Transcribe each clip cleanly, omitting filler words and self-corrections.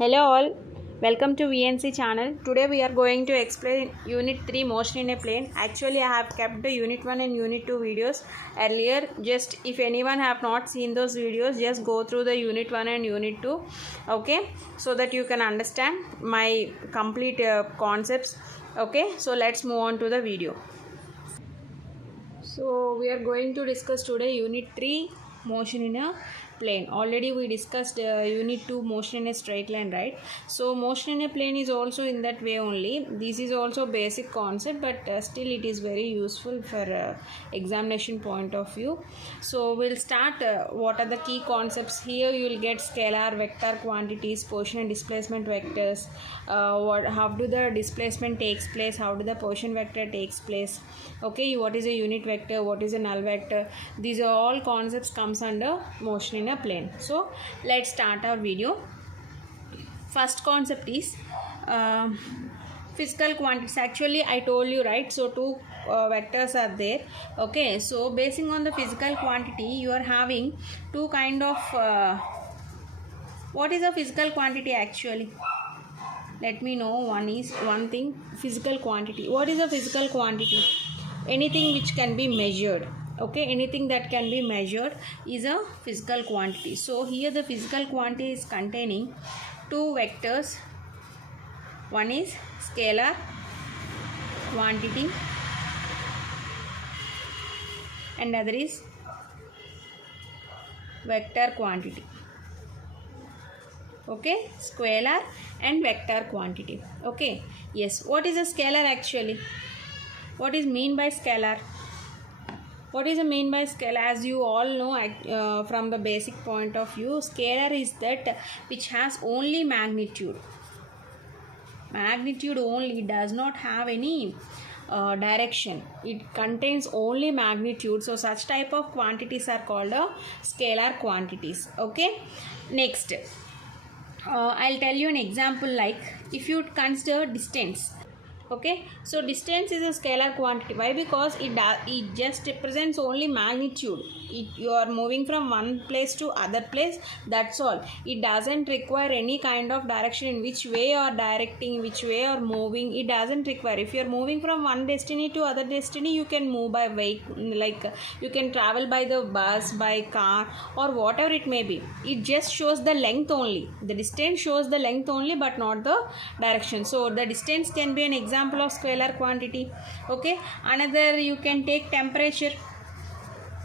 Hello all, welcome to VNC channel. Today we are going to explain Unit 3 motion in a plane. Actually I have kept the Unit 1 and Unit 2 videos earlier. Just if anyone have not seen those videos, just go through the Unit 1 and Unit 2, okay, so that you can understand my complete concepts. Okay, so let's move on to the video. So we are going to discuss today Unit 3 motion in a plane. Already we discussed Unit 2 motion in a straight line, right? So motion in a plane is also in that way only. This is also basic concept, but still it is very useful for examination point of view. So we'll start what are the key concepts. Here you will get scalar, vector quantities, position and displacement vectors, how do the displacement takes place, how do the position vector takes place, okay, what is a unit vector, what is a null vector. These are all concepts comes under motion in a plane. So let's start our video. First concept is physical quantities. Actually I told you, right? So two vectors are there, okay. So basing on the physical quantity, you are having two kind of what is a physical quantity actually? Let me know. One thing, physical quantity. What is a physical quantity? Anything which can be measured, okay, anything that can be measured is a physical quantity. So here the physical quantity is containing two vectors. One is scalar quantity and other is vector quantity, okay, scalar and vector quantity, okay. Yes, what is a scalar actually? What is mean by scalar? What is the mean by scalar? As you all know, from the basic point of view, scalar is that which has only magnitude. Magnitude only, does not have any direction. It contains only magnitude. So such type of quantities are called scalar quantities, okay. Next, I'll tell you an example. Like if you consider distance, okay, so distance is a scalar quantity. Why? Because it just represents only magnitude. You are moving from one place to other place, that's all. It doesn't require any kind of direction, in which way you are directing, which way you are moving. It doesn't require. If you are moving from one destiny to other destiny, you can move by vehicle, like you can travel by the bus, by car, or whatever it may be. It just shows the length only. The distance shows the length only, but not the direction. So the distance can be an example of scalar quantity, okay. Another, you can take temperature,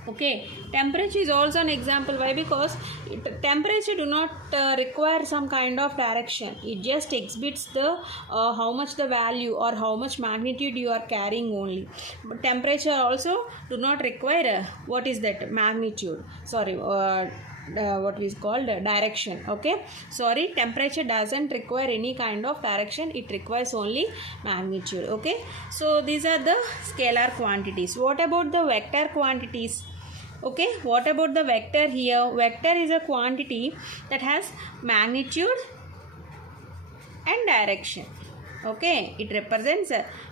okay. Temperature is also an example. Why? Because temperature do not require some kind of direction. It just exhibits the how much the value or how much magnitude you are carrying only. But temperature also do not require what is that magnitude, sorry, what is called direction, okay. Sorry, temperature doesn't require any kind of direction, it requires only magnitude, okay. So these are the scalar quantities. What about the vector quantities? Okay, what about the vector here? Vector is a quantity that has magnitude and direction, okay. It represents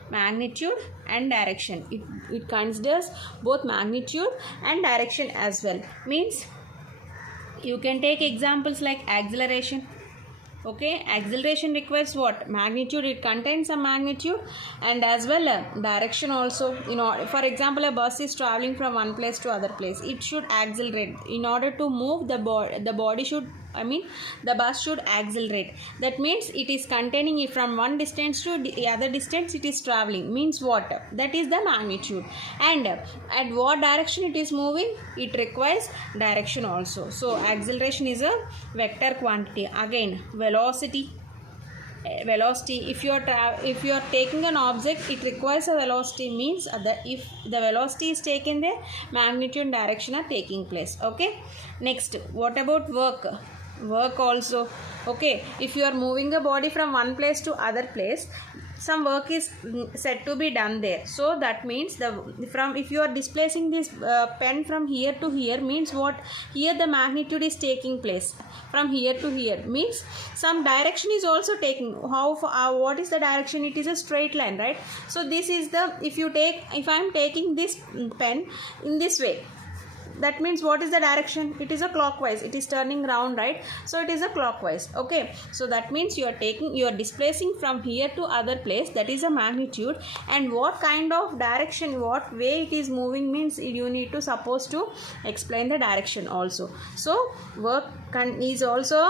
magnitude and direction. It considers both magnitude and direction as well. Means you can take examples like acceleration, okay. Acceleration requires what? Magnitude. It contains some magnitude and as well direction also. For example, a bus is traveling from one place to other place. It should accelerate. In order to move, the body should, the bus should accelerate. That means it is containing it from one distance to the other distance. It is traveling. Means what? That is the magnitude. And at what direction it is moving? It requires direction also. So acceleration is a vector quantity. Again, velocity. If you are taking an object, it requires a velocity. Means that if the velocity is taken there, magnitude and direction are taking place, okay. Next, what about work also, okay. If you are moving the body from one place to other place, some work is said to be done there. So that means if you are displacing this pen from here to here, means what? Here the magnitude is taking place from here to here, means some direction is also taking. What is the direction? It is a straight line, right? So this is the, if I am taking this pen in this way, that means what is the direction? It is a clockwise. It is turning round, right? So it is a clockwise. Okay, so that means you are displacing from here to other place, that is a magnitude. And what kind of direction, what way it is moving means you need to suppose to explain the direction also. So work is also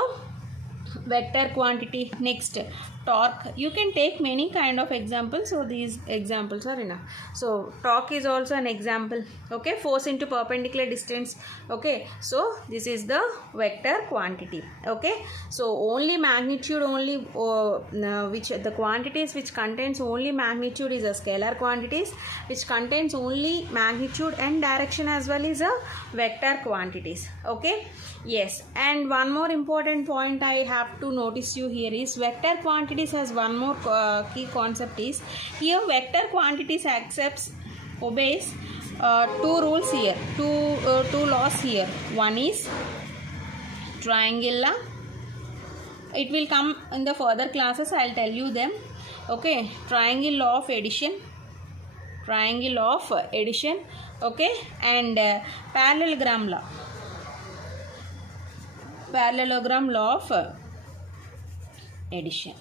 vector quantity. Next, torque. You can take many kind of examples, so these examples are enough. So torque is also an example. Okay, force into perpendicular distance. Okay, so this is the vector quantity. Okay, so only magnitude, only which the quantities which contains only magnitude is a scalar quantities, which contains only magnitude and direction as well is a vector quantities. Okay, yes. And one more important point I have to notice you here is vector quantities has one more key concept is here vector quantities obeys two rules here, two laws here. One is triangle law. It will come in the further classes, I'll tell you them. Okay, triangle law of addition, okay, and parallelogram law of addition.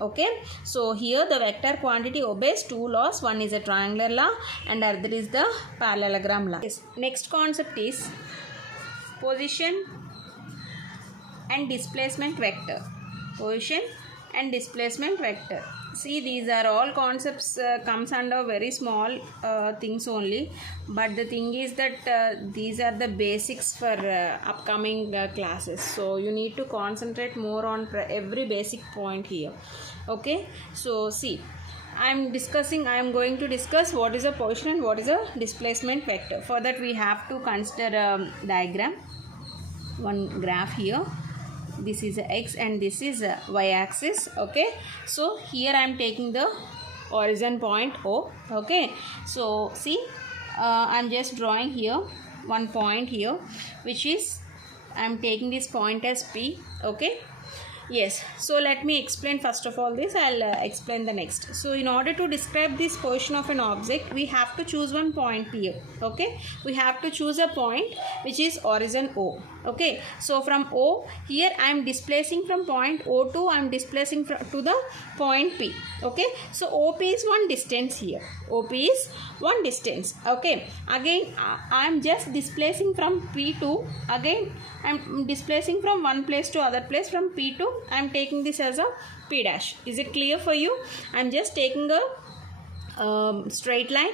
Okay, so here the vector quantity obeys two laws. One is a triangular law and other is the parallelogram law. Yes. Next concept is position and displacement vector. See, these are all concepts comes under very small things only, but the thing is that these are the basics for upcoming classes, so you need to concentrate more on every basic point here. Okay, so see, I am going to discuss what is a position and what is a displacement vector. For that we have to consider a diagram, one graph here. This is a x and this is a y axis. Okay, so here I am taking the origin point O. Okay, so see, I am just drawing here one point here, which is I am taking this point as P. Okay, yes. So let me explain first of all this. I'll explain the next. So in order to describe this position of an object, we have to choose one point P. Okay, we have to choose a point which is origin O. Okay, so from O, here I am displacing from point O to I am displacing to the point P. Okay, so OP is one distance here. OP is one distance. Okay, again I am just displacing from P to, again I am displacing from one place to other place. From P to I am taking this as a P dash. Is it clear for you? I am just taking a straight line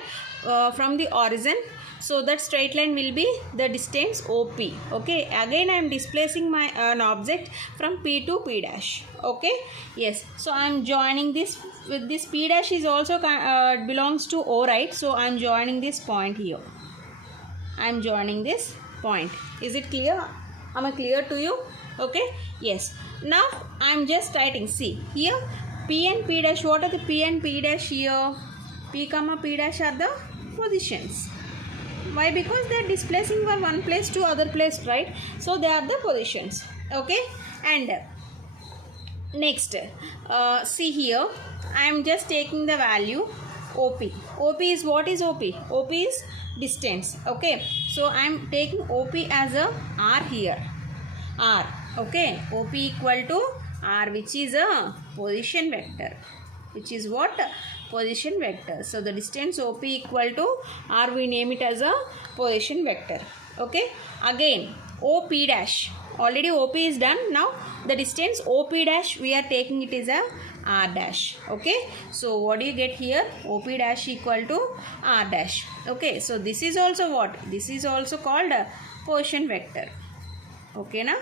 from the origin. So that straight line will be the distance OP. Okay, again I am displacing an object from P to P dash. Okay, yes. So I am joining this with this P dash is also belongs to O, right? So I am joining this point here. I am joining this point. Is it clear? Am I clear to you? Okay, yes. Now I am just writing. See here, P and P dash. What are the P and P dash here? P comma P dash are the positions. Why? Because they are displacing from one place to other place, right? So they are the positions. Okay, and next see here, I am just taking the value OP. OP is, what is OP? OP is distance. Okay, so I am taking OP as a R here. R. Okay, OP equal to R, which is a position vector. Which is what? Position vector. So the distance OP equal to R, we name it as a position vector. Okay, again OP dash. Already OP is done. Now the distance OP dash, we are taking it as a R dash. Okay, so what do you get here? OP dash equal to R dash. Okay, so this is also what? This is also called a position vector. Okay, na?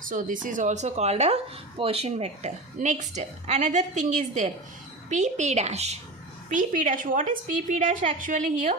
So this is also called a position vector. Next, another thing is there. PP dash. PP dash. What is PP dash actually here?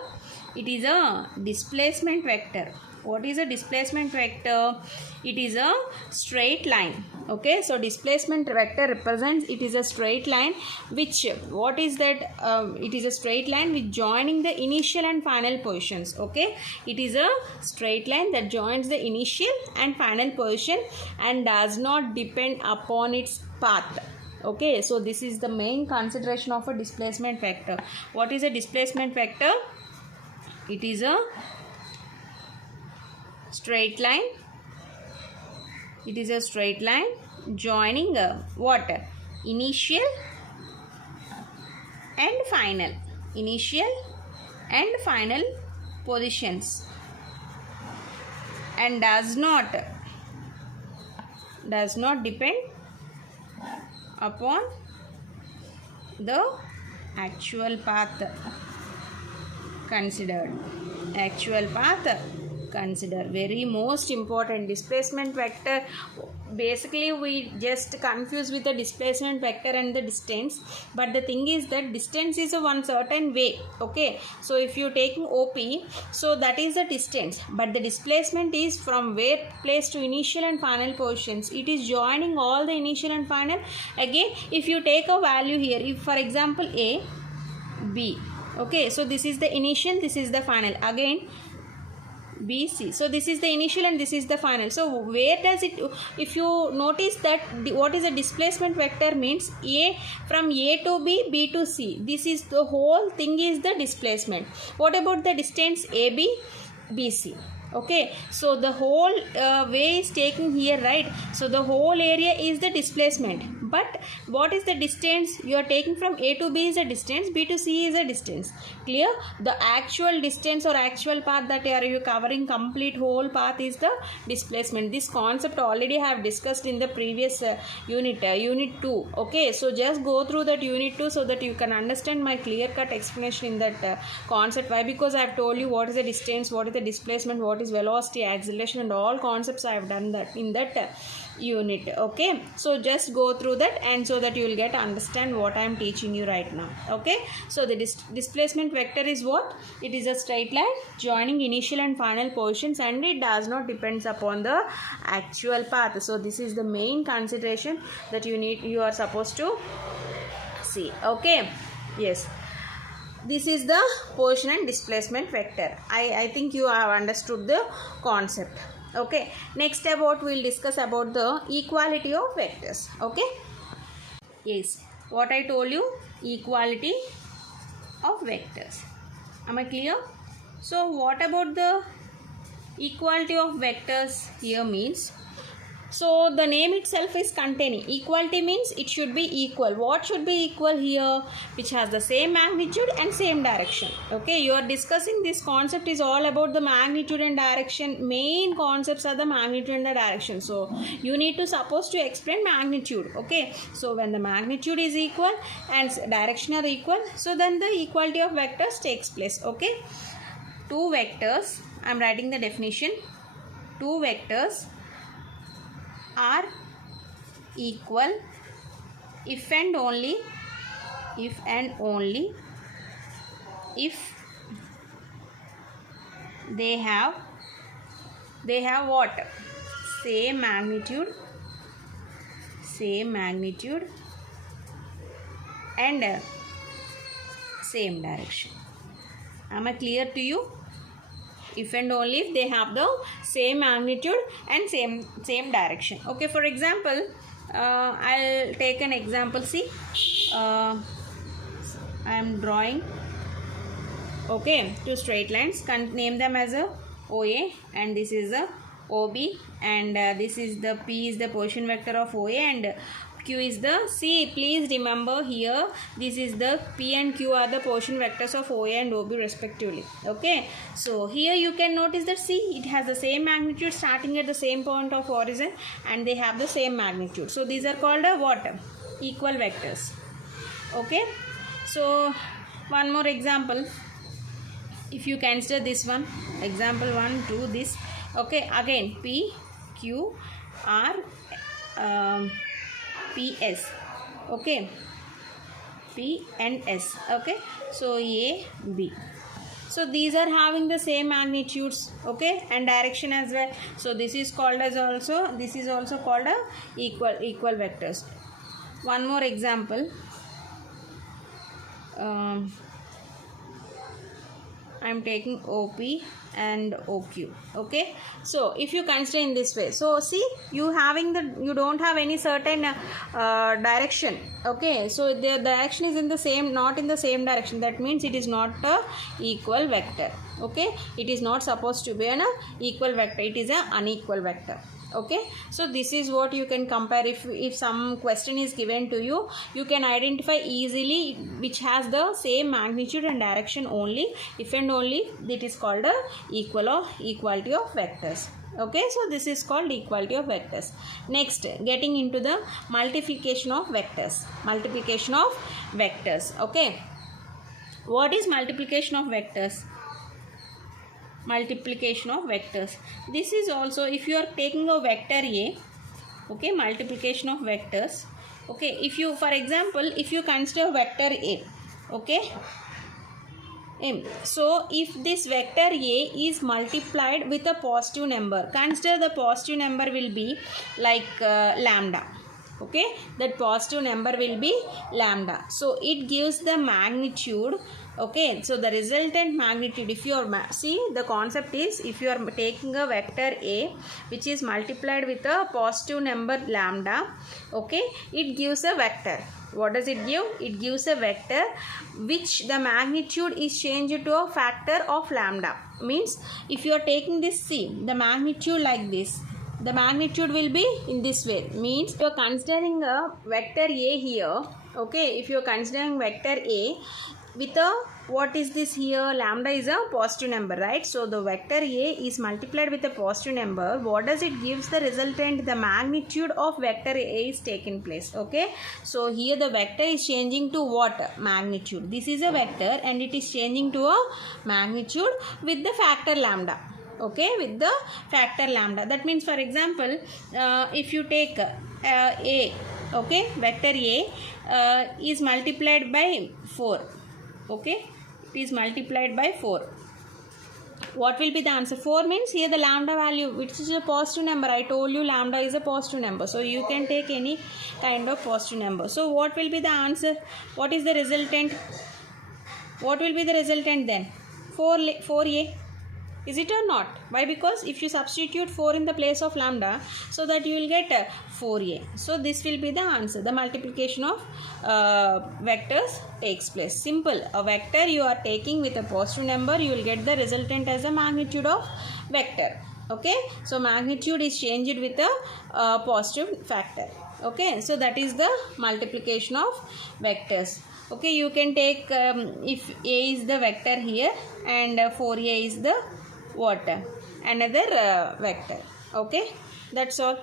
It is a displacement vector. What is a displacement vector? It is a straight line. Okay, so displacement vector represents, it is a straight line which, what is that? It is a straight line with joining the initial and final positions. Okay, it is a straight line that joins the initial and final position and does not depend upon its path. Okay, so this is the main consideration of a displacement vector. What is a displacement vector? It is a straight line. It is a straight line joining what? Initial and final. Initial and final positions, and does not depend upon the actual path considered. Actual path consider. Very most important. Displacement vector, basically we just confuse with the displacement vector and the distance, but the thing is that distance is a one certain way. Okay, so if you taking OP, so that is the distance, but the displacement is from where place to initial and final positions. It is joining all the initial and final. Again, if you take a value here, if for example A, B, okay, so this is the initial, this is the final. Again BC, so this is the initial and this is the final. So where does it, if you notice that what is a displacement vector means A, from A to B, B to C, this is the whole thing is the displacement. What about the distance AB, BC? Okay, so the whole way is taken here, right? So the whole area is the displacement, but what is the distance you are taking from A to B is a distance, B to C is a distance. Clear? The actual distance or actual path that you are covering, complete whole path, is the displacement. This concept already I have discussed in the previous unit 2. Okay, so just go through that unit 2 so that you can understand my clear cut explanation in that concept. Why? Because I have told you what is the distance, what is the displacement, what is velocity, acceleration, and all concepts I have done that in that unit. Okay, so just go through that, and so that you will get understand what I am teaching you right now. Okay, so the displacement vector is what? It is a straight line joining initial and final positions, and it does not depends upon the actual path. So this is the main consideration that you are supposed to see. Okay, yes, this is the position and displacement vector. I think you have understood the concept. Okay, next we'll discuss about the equality of vectors. Okay, yes, what I told you, equality of vectors. Am I clear? So what about the equality of vectors here means? So the name itself is containing. Equality means it should be equal. What should be equal here? Which has the same magnitude and same direction. Okay, you are discussing this concept is all about the magnitude and direction. Main concepts are the magnitude and the direction. So you need to suppose to explain magnitude. Okay, so when the magnitude is equal and direction are equal, so then the equality of vectors takes place. Okay, two vectors, I am writing the definition. Two vectors are equal if and only if they have what? Same magnitude and same direction. Am I clear to you? If and only if they have the same magnitude and same direction. Okay, for example, I'll take an example. See, I am drawing, okay, two straight lines. Name them as a OA, and this is a OB, and this is the P is the position vector of OA, and Q is the C. Please remember here, this is the P and Q are the position vectors of OA and OB respectively. Okay, so here you can notice that C, it has the same magnitude starting at the same point of origin, and they have the same magnitude. So these are called what? Equal vectors. Okay, so one more example. If you consider this one, example 1, 2, this. Okay, again P, Q, R, PS. Okay, P and S. Okay, so A, B. So these are having the same magnitudes, okay, and direction as well. So this is called as also, this is also called a equal vectors. One more example. I am taking OP and OQ. Okay, so if you consider in this way, so see, you don't have any certain direction. Okay, so the direction is in the same, not in the same direction. That means it is not a equal vector. Okay, it is not supposed to be an equal vector, it is an unequal vector. Okay, so this is what you can compare. If some question is given to you, you can identify easily which has the same magnitude and direction only, if and only it is called a equality of vectors. Okay, so this is called equality of vectors. Next, getting into the multiplication of vectors. Okay, what is multiplication of vectors? Multiplication of vectors, this is also, if you are taking a vector A, okay, multiplication of vectors. Okay, if you, for example, if you consider vector A, okay, so if this vector A is multiplied with a positive number, consider the positive number will be like lambda. Okay, that positive number will be lambda, so it gives the magnitude. Okay, so the resultant magnitude, if you are see, the concept is, if you are taking a vector A which is multiplied with a positive number lambda, okay, it gives a vector. What does it give? It gives a vector which the magnitude is changed to a factor of lambda. Means if you are taking this C, the magnitude like this, the magnitude will be in this way. Means you are considering a vector A here. Okay, if you are considering vector A with a, what is this here, lambda is a positive number, right? So the vector A is multiplied with a positive number. What does it gives? The resultant, the magnitude of vector A is taken place. Okay, so here the vector is changing to what? Magnitude. This is a vector and it is changing to a magnitude with the factor lambda. Okay, with the factor lambda. That means, for example, if you take A, okay, vector A is multiplied by 4. Okay, it is multiplied by 4. What will be the answer? 4 means here the lambda value, which is a positive number. I told you lambda is a positive number, so you can take any kind of positive number. So what will be the answer? What is the resultant? What will be the resultant then? 4A. Is it or not? Why? Because if you substitute 4 in the place of lambda, so that you will get 4A. So this will be the answer. The multiplication of vectors takes place. Simple. A vector you are taking with a positive number, you will get the resultant as a magnitude of vector. Okay. So magnitude is changed with a positive factor. Okay. So that is the multiplication of vectors. Okay. You can take if A is the vector here and 4A is the what? Another vector. Okay, that's all.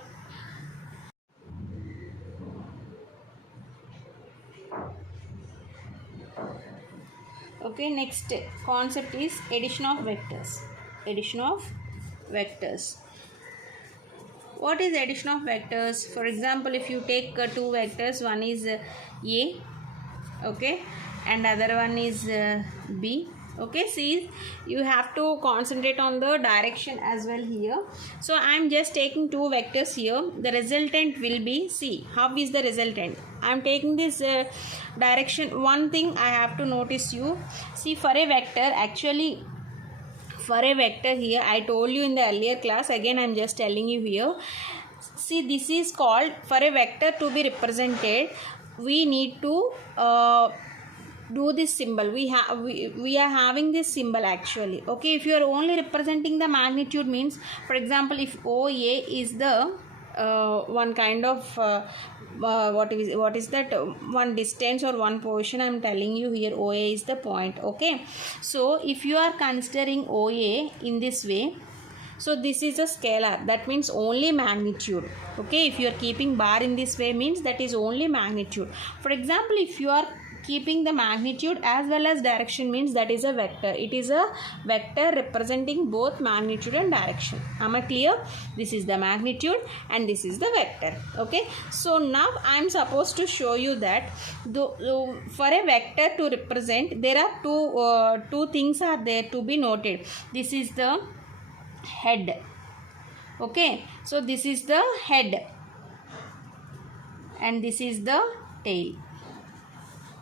Okay, next concept is addition of vectors. Addition of vectors. What is addition of vectors? For example, if you take two vectors, one is A, okay, and other one is B. Okay, see, you have to concentrate on the direction as well here. So I am just taking two vectors here. The resultant will be, see, how is the resultant? I am taking this direction. One thing I have to notice you, see, for a vector, actually for a vector here, I told you in the earlier class, again I am just telling you here. See, this is called, for a vector to be represented, we need to do this symbol. We are having this symbol actually. Okay, if you are only representing the magnitude, means, for example, if OA is the one kind of what is that one distance or one position, I am telling you here OA is the point. Okay, so if you are considering OA in this way, so this is a scalar, that means only magnitude. Okay, if you are keeping bar in this way, means that is only magnitude. For example, if you are keeping the magnitude as well as direction, means that is a vector. It is a vector representing both magnitude and direction. Am I clear? This is the magnitude and this is the vector. Okay, so now I am supposed to show you that for a vector to represent, there are two things are there to be noted. This is the head. Okay, so this is the head and this is the tail.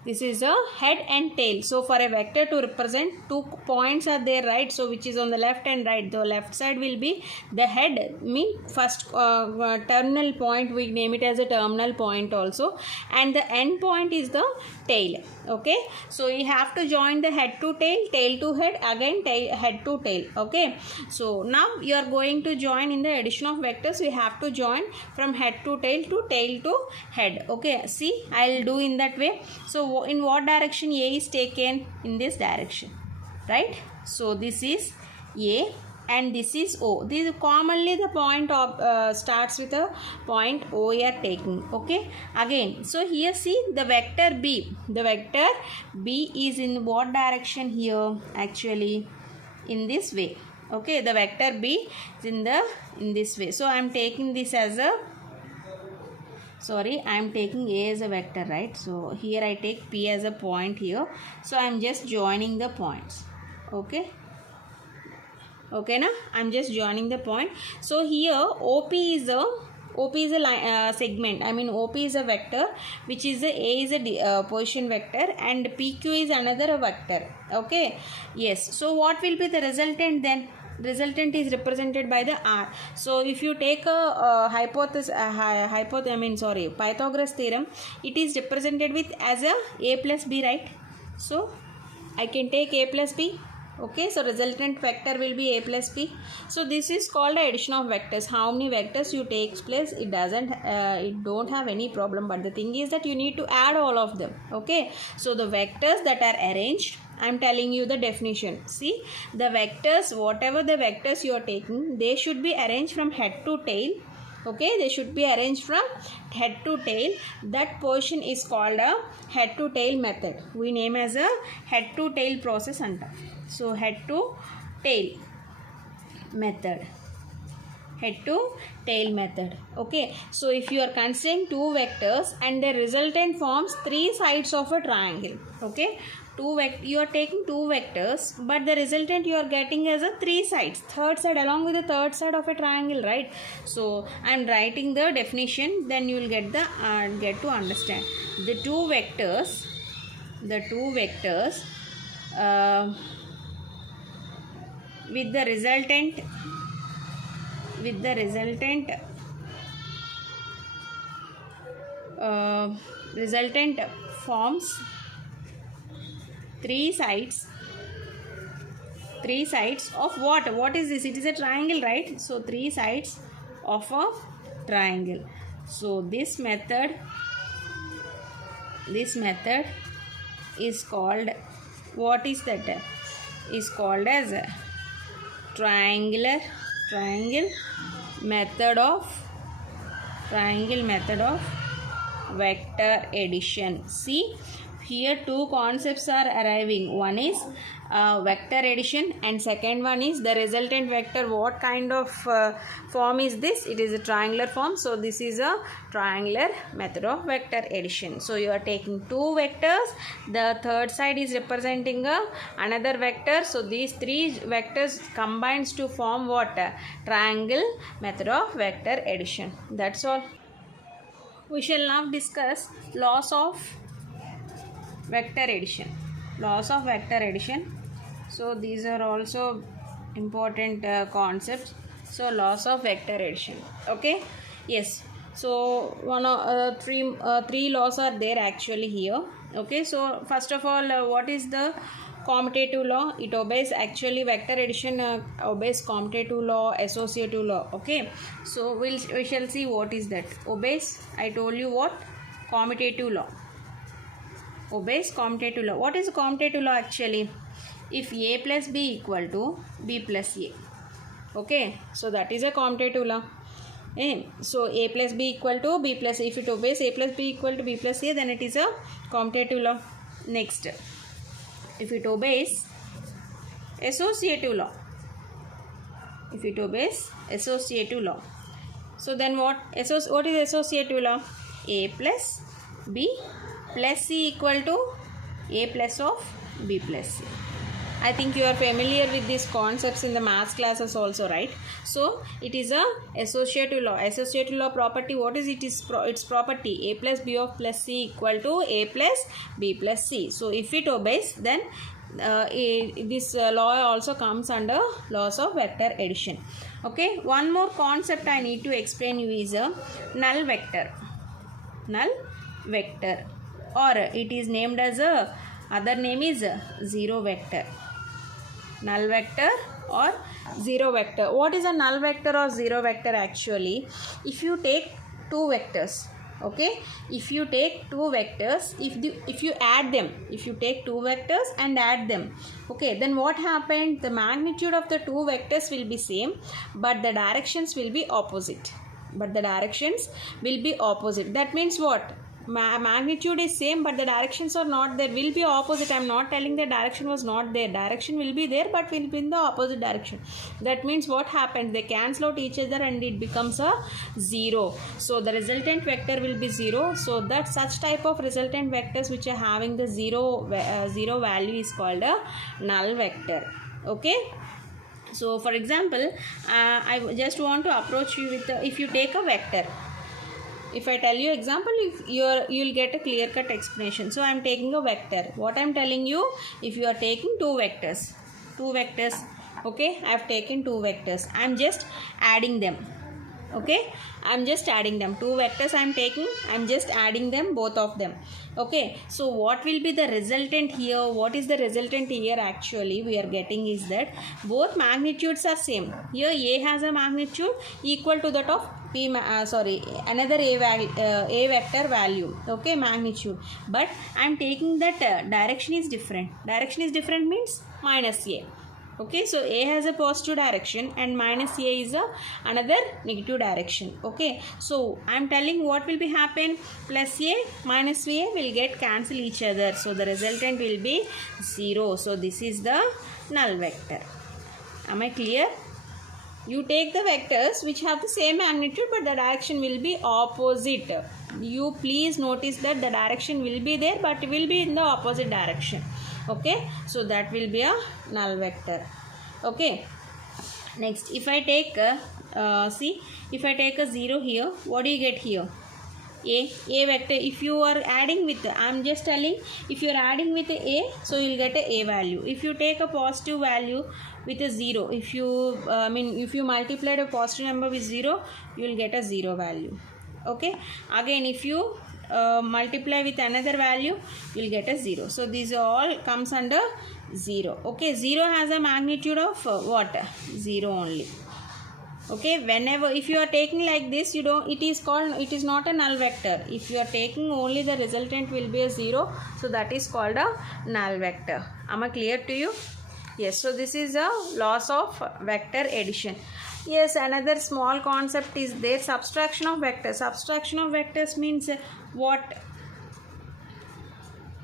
This is a head and tail. So for a vector to represent, 2 points are there, right? So which is on the left and right. The left side will be the head, mean first terminal point, we name it as a terminal point also, and the end point is the tail. Okay, so you have to join the head to tail to head, again head to tail. Okay, so now you are going to join in the addition of vectors. We have to join from head to tail to head. Okay, see, I'll do in that way. So in what direction A is taken? In this direction, right? So this is A and this is O. This is commonly the point of starts with a point O you are taking. Okay, again, so here see the vector B. The vector B is in what direction here? Actually in this way. Okay, the vector B is in this way. So I am taking this as a, sorry, I am taking A as a vector, right? So here I take P as a point here. So I am just joining the points. Okay, okay, now I am just joining the point. So here OP is a segment. I mean OP is a vector, which is A is a position vector, and PQ is another vector. Okay, yes. So what will be the resultant then? Resultant is represented by the R. So if you take a Pythagoras theorem, it is represented with as a plus B, right? So I can take A plus B. Okay, so resultant vector will be A plus B. So this is called the addition of vectors. How many vectors you take place, it don't have any problem, but the thing is that you need to add all of them. Okay, so the vectors that are arranged, I am telling you the definition. See, the vectors, whatever the vectors you are taking, they should be arranged from head to tail. Okay, they should be arranged from head to tail. That portion is called a head to tail method. We name as a head to tail process under. So head to tail method. Head to tail method. Okay, so if you are considering two vectors and the resultant forms three sides of a triangle. Okay, you are taking two vectors, but the resultant you are getting as a three sides, third side along with the third side of a triangle, right? So I am writing the definition, then you will get to understand. The two vectors with the resultant forms three sides of what is this? It is a triangle, right? So three sides of a triangle. So this method is called, what is that? Is called as a triangle method of vector addition. See, here two concepts are arriving. One is vector addition and second one is the resultant vector. What kind of form is this? It is a triangular form. So this is a triangular method of vector addition. So you are taking two vectors, the third side is representing another vector. So these three vectors combines to form what? Triangle method of vector addition. That's all. We shall now discuss laws of vector addition. So these are also important concepts. So laws of vector addition. Okay, yes. So one of three laws are there actually here. Okay, so first of all, what is the commutative law? It obeys, actually vector addition obeys commutative law, associative law. Okay, so we shall see what is that. Obeys, I told you what? Commutative law. Obeys commutative law. What is commutative law actually? If A plus B equal to B plus A. Okay, so that is a commutative law. So A plus B equal to B plus A. If it obeys A plus B equal to B plus A, then it is a commutative law. Next, if it obeys associative law. So then what is associative law? A plus B plus C equal to A plus of B plus C. I think you are familiar with these concepts in the maths classes also, right? So it is a associative law. Associative law property, what is it? Is its property, a plus b of plus c equal to a plus b plus c. So if it obeys, then this law also comes under laws of vector addition. Okay, one more concept I need to explain you is a null vector. Null vector, or it is named as a other name is zero vector. Null vector or zero vector. What is a null vector or zero vector actually? If you take two vectors, okay, if you take two vectors, if you add them, if you take two vectors and add them, okay, then what happened? The magnitude of the two vectors will be same, but the directions will be opposite. That means what? Magnitude is same, but the directions are not there, will be opposite. I am not telling the direction was not there. Direction will be there, but will be in the opposite direction. That means what happens? They cancel out each other and it becomes a zero. So the resultant vector will be zero. So that such type of resultant vectors which are having the zero value is called a null vector. Okay. So for example, I just want to approach you with if you take a vector. If I tell you example, you'll get a clear-cut explanation. So I am taking a vector. What I am telling you, if you are taking two vectors, okay, I have taken two vectors. I am just adding them. Okay, I am just adding them. Two vectors I am taking. I am just adding them, both of them. Okay, so what will be the resultant here? What is the resultant here actually? We are getting is that both magnitudes are same. Here A has a magnitude equal to that of another a vector value, okay, magnitude, but I am taking that direction is different. Direction is different means minus a. Okay, so A has a positive direction and minus A is another negative direction. Okay, so I am telling what will be happen, plus A minus A will get cancel each other, so the resultant will be 0. So this is the null vector. Am I clear? You take the vectors which have the same magnitude, but the direction will be opposite. You please notice that the direction will be there, but it will be in the opposite direction. Okay, so that will be a null vector. Okay, next if I take if I take a 0 here, what do you get here? A vector. If you are adding with, I am just telling, if you are adding with A, so you will get a value. If you take a positive value with a 0, if you if you multiply a positive number with 0, you will get a 0 value. Okay, again if you multiply with another value, you will get a 0. So these all comes under 0. Okay, 0 has a magnitude of what? 0 only. Okay, whenever if you are taking like this, it is not a null vector. If you are taking only the resultant will be a 0, so that is called a null vector. Am I clear to you? Yes, so this is a loss of vector addition. Yes, another small concept is there, subtraction of vectors. Subtraction of vectors means what?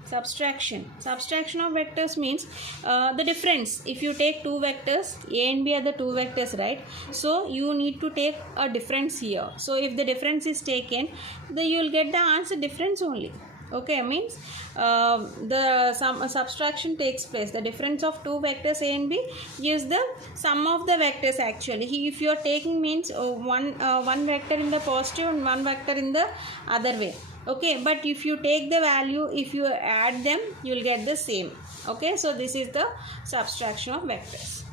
Subtraction of vectors means the difference. If you take two vectors, A and B are the two vectors, right? So you need to take a difference here. So if the difference is taken, then you will get the answer difference only. Okay, means the subtraction takes place. The difference of two vectors A and B gives the sum of the vectors actually. If you are taking means one vector in the positive and one vector in the other way. Okay, but if you take the value, if you add them, you will get the same. Okay, so this is the subtraction of vectors.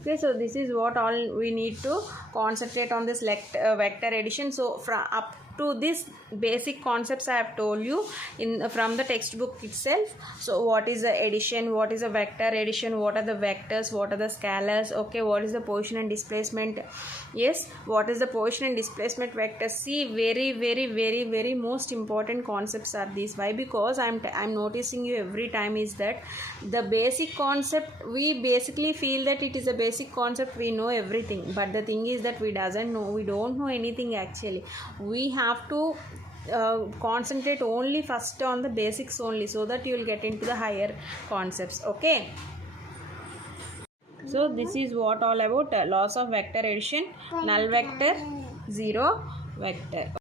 Okay, so this is what all we need to concentrate on this vector addition. So from up to this basic concepts I have told you from the textbook itself. So what is the addition, what is a vector addition, what are the vectors, what are the scalars, okay, what is the position and displacement, yes, what is the position and displacement vectors. See, very most important concepts are these. Why? Because I'm noticing you every time is that the basic concept, we basically feel that it is a basic concept, we know everything, but the thing is that we don't know anything actually. We have to concentrate only first on the basics only, so that you will get into the higher concepts. Okay, so this is what all about loss of vector addition, null vector, zero vector.